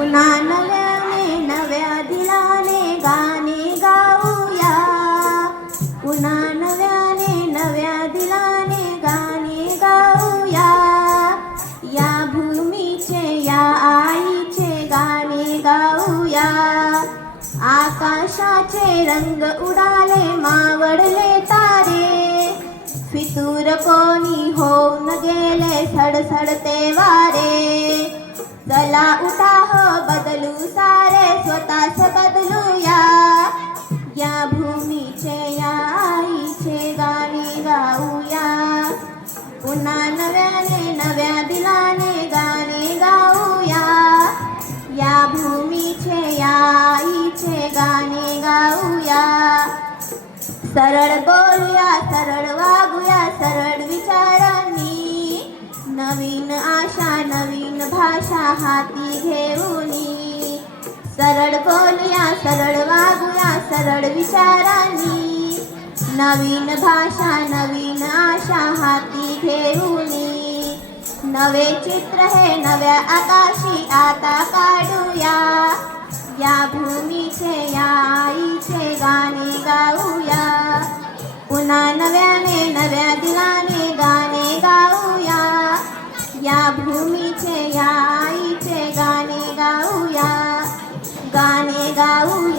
पुन्हा नव्याने नव्या दिलाने गाणे गाऊया, पुन्हा नव्याने नव्या दिलाने गाणे गाऊया. या भूमीचे या आईचे गाणे गाऊया. आकाशाचे रंग उडाले मावळले तारे, फितूर कोणी होऊन गेले सडसडते वारे. चला उठा हो बदलू सारे स्वतःच बदलूया. या भूमीचे या आईचे गाणे गाऊया. पुन्हा नव्याने नव्या दिलाने गाणे गाऊया. या भूमीचे या आईचे गाणे गाऊया. सरळ बोलूया सरळ वागूया सरळ विचारांनी, नवीन आशा नवीन भाषा हाती घेऊनी. सरळ बोलूया सरळ वागूया सरळ विचारांनी, नवीन भाषा नवीन आशा हाती घेऊनी. नवे चित्र हे नव्या आकाशी आता काढूया. या भूमीचे या आईचे गाणे गाऊया. पुन्हा नव्याने नव्या दिलाने गाणे गाऊया. या भूमीचे या आईचे गाणे गाऊया. गाणे गाऊया.